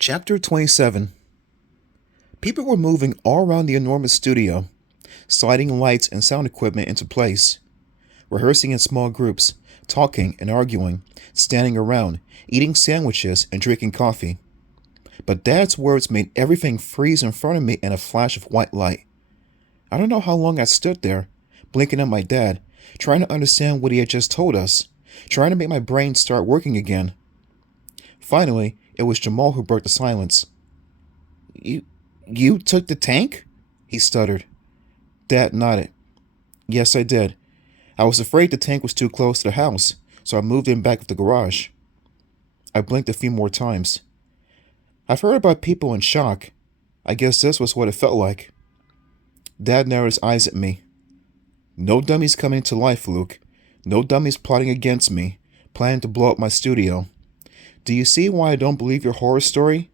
Chapter 27. People were moving all around the enormous studio, sliding lights and sound equipment into place, rehearsing in small groups, talking and arguing, standing around, eating sandwiches and drinking coffee. But Dad's words made everything freeze in front of me in a flash of white light. I don't know how long I stood there, blinking at my dad, trying to understand what he had just told us, trying to make my brain start working again. Finally, it was Jamal who broke the silence. You took the tank? He stuttered. Dad nodded. Yes, I did. I was afraid the tank was too close to the house, so I moved in back of the garage. I blinked a few more times. I've heard about people in shock. I guess this was what it felt like. Dad narrowed his eyes at me. No dummies coming to life, Luke. No dummies plotting against me, planning to blow up my studio. Do you see why I don't believe your horror story?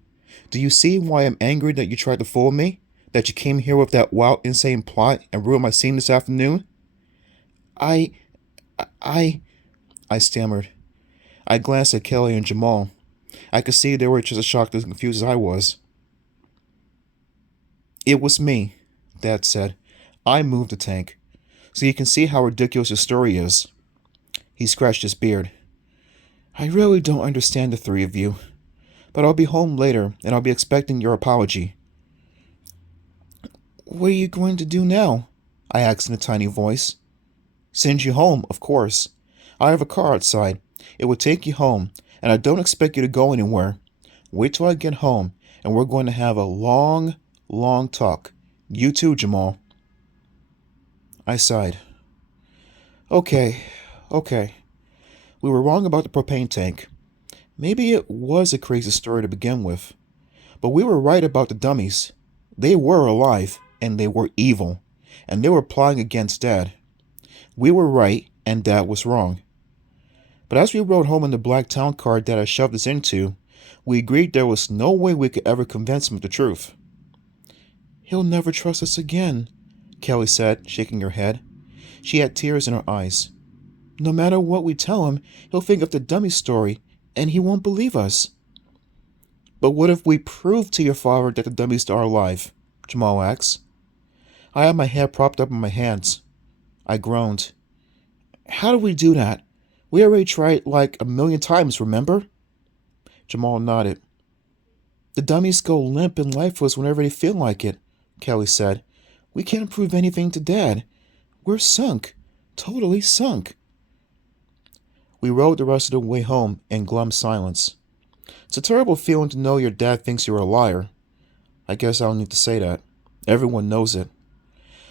Do you see why I'm angry that you tried to fool me? That you came here with that wild, insane plot and ruined my scene this afternoon? I stammered. I glanced at Kelly and Jamal. I could see they were just as shocked and confused as I was. It was me, Dad said. I moved the tank. So you can see how ridiculous your story is. He scratched his beard. I really don't understand the three of you. But I'll be home later, and I'll be expecting your apology. What are you going to do now? I asked in a tiny voice. Send you home, of course. I have a car outside. It will take you home, and I don't expect you to go anywhere. Wait till I get home, and we're going to have a long, long talk. You too, Jamal. I sighed. Okay. We were wrong about the propane tank. Maybe it was a crazy story to begin with. But we were right about the dummies. They were alive, and they were evil, and they were plotting against Dad. We were right, and Dad was wrong. But as we rode home in the black town car Dad had shoved us into, we agreed there was no way we could ever convince him of the truth. He'll never trust us again, Kelly said, shaking her head. She had tears in her eyes. No matter what we tell him, he'll think of the dummy story, and he won't believe us. But what if we prove to your father that the dummies are alive? Jamal asked. I had my head propped up in my hands. I groaned. How do we do that? We already tried like 1,000,000 times, remember? Jamal nodded. The dummies go limp and lifeless whenever they feel like it, Kelly said. We can't prove anything to Dad. We're sunk. Totally sunk. We rode the rest of the way home in glum silence. It's a terrible feeling to know your dad thinks you're a liar. I guess I don't need to say that. Everyone knows it.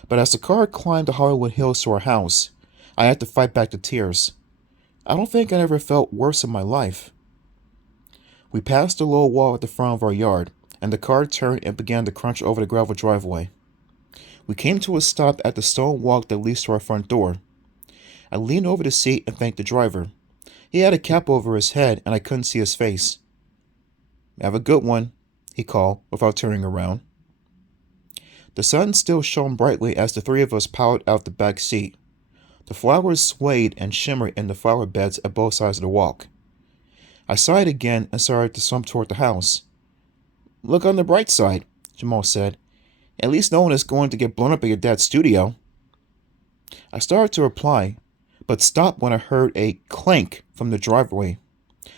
But as the car climbed the Hollywood Hills to our house, I had to fight back the tears. I don't think I ever felt worse in my life. We passed the low wall at the front of our yard, and the car turned and began to crunch over the gravel driveway. We came to a stop at the stone walk that leads to our front door. I leaned over the seat and thanked the driver. He had a cap over his head, and I couldn't see his face. Have a good one, he called, without turning around. The sun still shone brightly as the three of us piled out the back seat. The flowers swayed and shimmered in the flower beds at both sides of the walk. I sighed again and started to slump toward the house. Look on the bright side, Jamal said. At least no one is going to get blown up at your dad's studio. I started to reply, but stopped when I heard a clank from the driveway.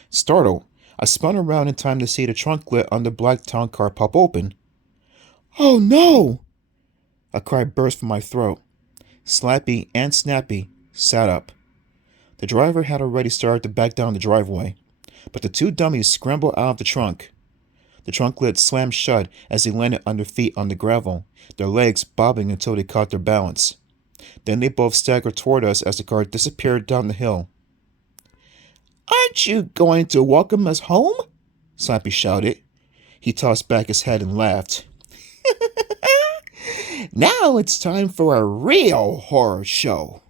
Startled, I spun around in time to see the trunk lid on the black town car pop open. Oh no! A cry burst from my throat. Slappy and Snappy sat up. The driver had already started to back down the driveway, but the two dummies scrambled out of the trunk. The trunk lid slammed shut as they landed on their feet on the gravel, their legs bobbing until they caught their balance. Then they both staggered toward us as the car disappeared down the hill. Aren't you going to welcome us home? Slappy shouted. He tossed back his head and laughed. Now it's time for a real horror show.